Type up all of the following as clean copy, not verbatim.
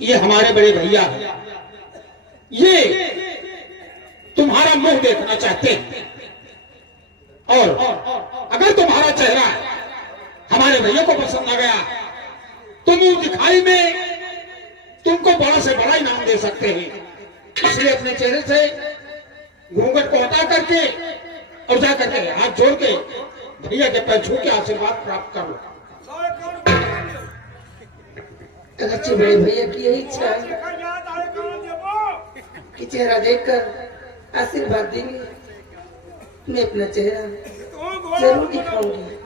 ये हमारे बड़े भैया हैं, ये तुम्हारा मुंह देखना चाहते हैं और अगर तुम्हारा चेहरा हमारे भैया को पसंद आ गया तो मुंह दिखाई में तुमको बड़ा से बड़ा इनाम दे सकते हैं। इसलिए अपने चेहरे से घूंघट को हटा करके और जा करके हाथ जोड़ के भैया के पैर छू के आशीर्वाद प्राप्त करो। अगरचे बड़े भैया की यही इच्छा है कि चेहरा देखकर आशीर्वाद देंगे, मैं अपना चेहरा जरूर दिखाऊंगी।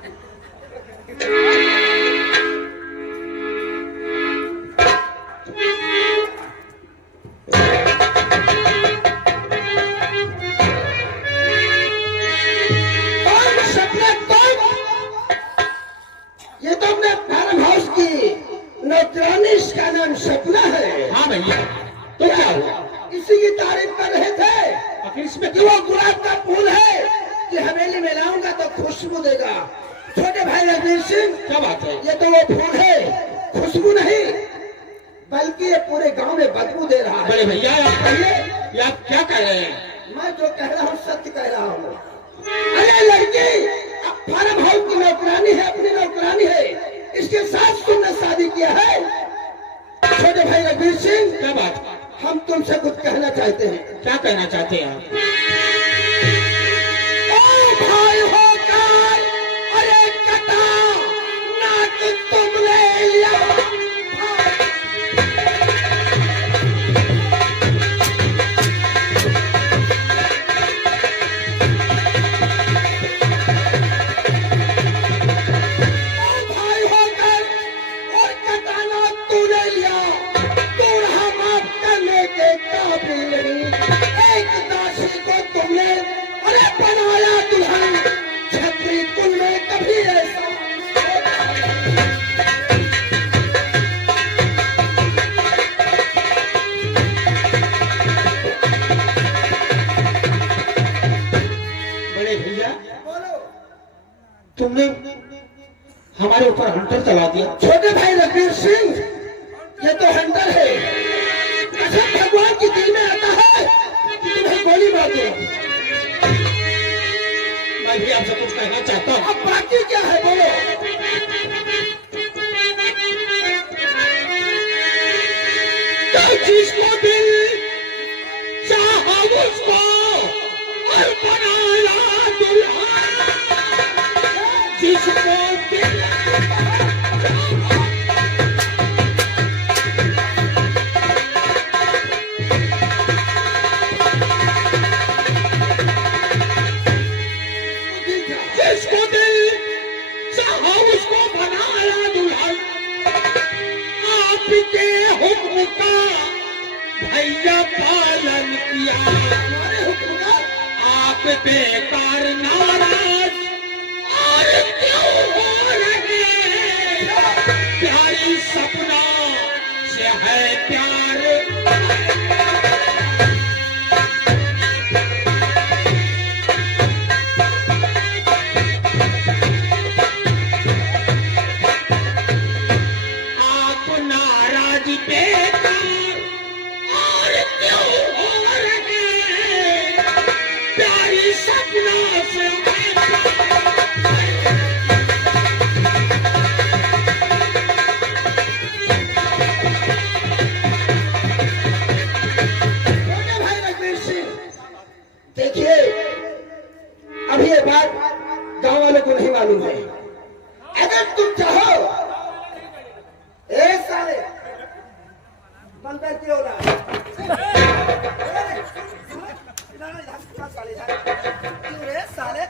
ये तो अपने फार्म हाउस की नौकरानी, इसका नाम सपना है। हाँ भैया, तो क्या हुआ? इसी की तारीफ कर रहे थे आखिर इसमें कि वो गुलाब का फूल है कि हवेली में लाऊंगा तो खुशबू देगा। छोटे भाई रघुवीर सिंह, क्या बात है? ये तो वो फूल है, खुशबू नहीं बल्कि ये पूरे गांव में बदबू दे रहा है। बड़े भैया आप कहिए, ये आप क्या कह रहे हैं? मैं जो कह रहा हूँ सत्य कह रहा हूँ। अरे लड़की फार्म हाउस की नौकरानी है, अपनी नौकरानी है, इसके साथ तुमने शादी किया है। छोटे भाई रघुवीर सिंह, क्या बात? हम तुमसे कुछ कहना चाहते हैं। क्या कहना चाहते हैं आप? ओ भाई होकर अरे कटा नाक तुमने लिया। तुमने हमारे ऊपर हंटर चला दिया। छोटे भाई रघुवीर सिंह, ये तो हंटर है। अच्छा भगवान की दिल में आता है कि तुम्हें गोली मार दो। मैं भी आपसे कुछ कहना चाहता हूँ। अब बाकी क्या है बोलो। तो जिसको दिल चाहा उसको और बनाया दुल्हा, जिसको दिल जिसको दिल चाहा उसको बनाया दुल्हन, आपके हुक्म का भैया पालन किया। हमारे हुक्म का आप बेकार नाराज और क्यों हो रहे? प्यारी सपना से है प्यार, आप नाराज बेकार और क्यों हो रहे? प्यारी सपना से है प्यार। छोटे भाई रघुवीर सिंह, देखिए अभी ये बात गांव वालों को नहीं मालूम है। अगर तुम चाहो ए साले बंदा क्यों साले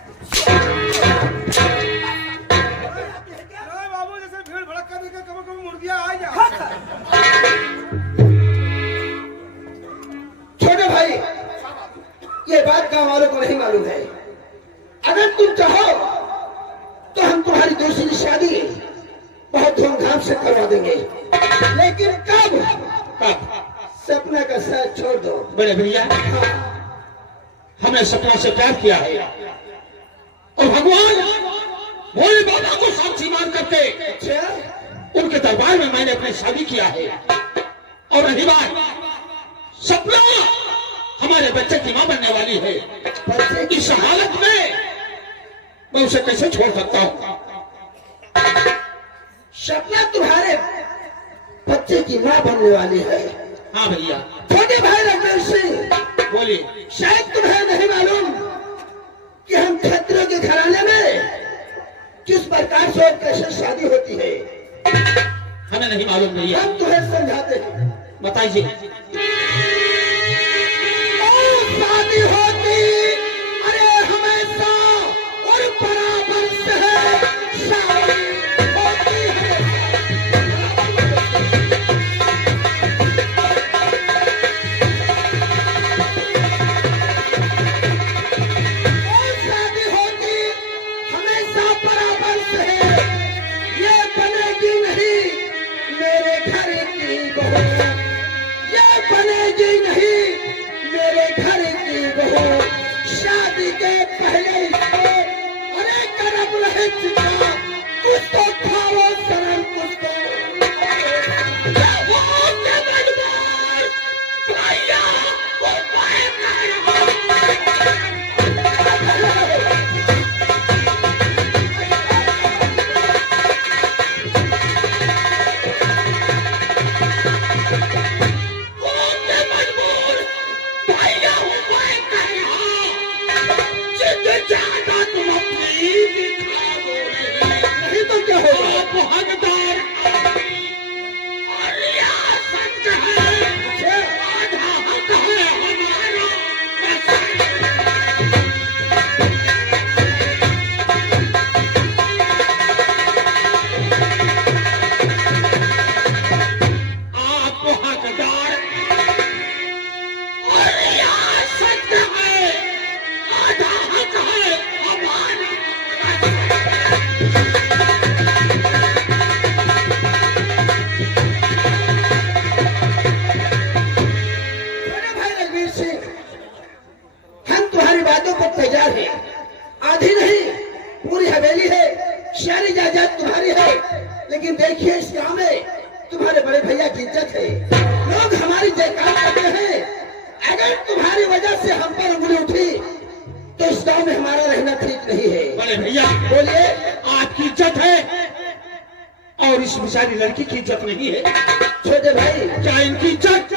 बाबू जैसे भीड़ भड़का देकर कभी कभी मुर्गियां आ जा। छोटे भाई, ये बात गांव वालों को नहीं मालूम है। अगर तुम चाहो तो हम तुम्हारी दूसरी शादी बहुत धूमधाम से करवा देंगे, लेकिन कब? कब? सपना का साथ छोड़ दो। बड़े भैया, हमने सपना से प्यार किया है और भगवान भोले बाबा को साक्षी मान करके अच्छा, उनके दरबार में मैंने अपनी शादी किया है और रही बात सपना हमारे बच्चे की मां बनने वाली है, बच्चे की इस हालत में मैं उसे कैसे छोड़ सकता हूं? सपना तुम्हारे बच्चे की मां बनने वाली है। हाँ भैया छोटे भाई रणवीर सिंह, बोलिए। शायद तुम्हें नहीं मालूम कि हम खतरों के घराने में किस प्रकार से और कैसे शादी होती है। हमें नहीं मालूम भैया, हम तुम्हें समझाते हैं। बताइए। शादी होती अरे हमेशा और बराबर से है, शादी होती है। और शादी होती हमेशा बराबर से है, ये बनेगी नहीं मेरे घर की बहू, ये बनेगी नहीं मेरे घर की बहू। शादी के पहले इसको अरे करम रहे चिता, कुछ तो खाओ शरण, कुछ तो नहीं तो क्या होगा? छोटे भाई रणवीर सिंह, हम तुम्हारी बातों को तैयार हैं। आधी नहीं पूरी हवेली है, सारी जायदाद तुम्हारी है। लेकिन देखिए इस गांव में तुम्हारे बड़े भैया की इज्जत है, लोग हमारी जयकार करते हैं। अगर तुम्हारी वजह से हम पर उंगली उठी तो इस गांव में हमारा रहना ठीक नहीं है। बड़े भैया बोलिए। आपकी इज्जत है और इस बेचारी लड़की की इज्जत नहीं है। छोटे भाई, क्या इनकी इज्जत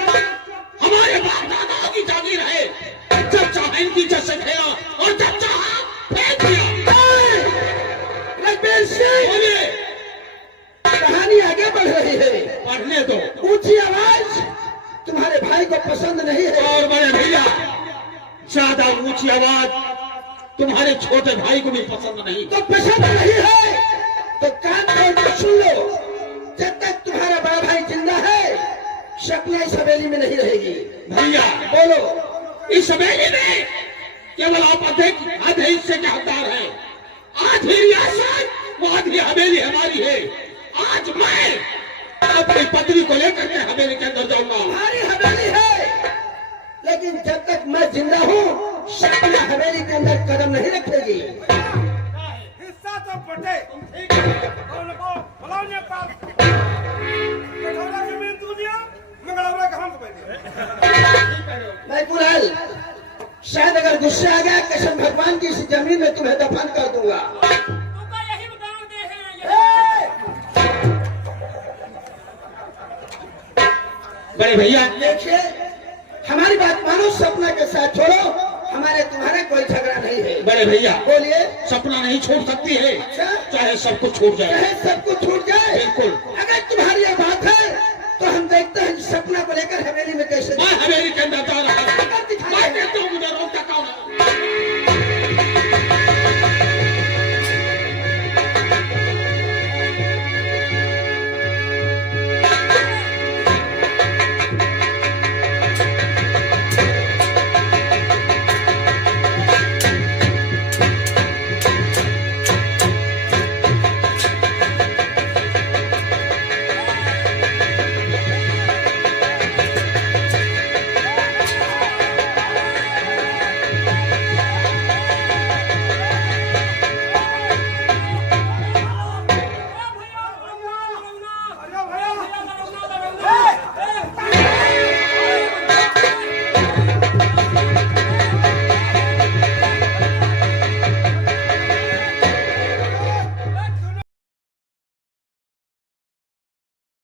हमारे बाप दादाओं की जागीर है? जब चाहे इनकी इज्जत से खेला और जब चाहा फेंक दिया। रणवीर सिंह, बोलिए। कहानी आगे बढ़ रही है। पढ़ने दो। ऊंची आवाज तुम्हारे भाई को पसंद नहीं है। और बड़े भैया ज्यादा ऊंची आवाज तुम्हारे छोटे भाई को भी पसंद नहीं। तो पसंद नहीं है तो कान खोल कर सुन लो। जब तक तुम्हारा बड़ा भाई जिंदा है, सपना इस हवेली में नहीं रहेगी। भैया बोलो। इस हवेली में केवल आप आधे हिस्से के हकदार हैं। आधी रियासत वो आधी हवेली हमारी है। आज मैं अपनी पत्नी को लेकर के हवेली के अंदर जाऊंगा। हमारी हवेली है, लेकिन जब तक मैं जिंदा हूँ, सपना हवेली के अंदर कदम नहीं रखेगी। हिस्सा तो बटे जमीन तू दिया मंगलवार का हम तो मैं कुराल, शायद अगर गुस्सा आ गया कसम भगवान की इस जमीन में तुम्हें दफन कर दूंगा। यही बताते हैं बड़े भैया देखिए, हमारी बात मानो, सपना के साथ छोड़ो। हमारे तुम्हारे कोई झगड़ा नहीं है। बड़े भैया बोलिए। सपना नहीं छोड़ सकती है, अच्छा, चाहे सब कुछ छूट जाए। चाहे सब कुछ छूट जाए। बिल्कुल। अगर तुम्हारी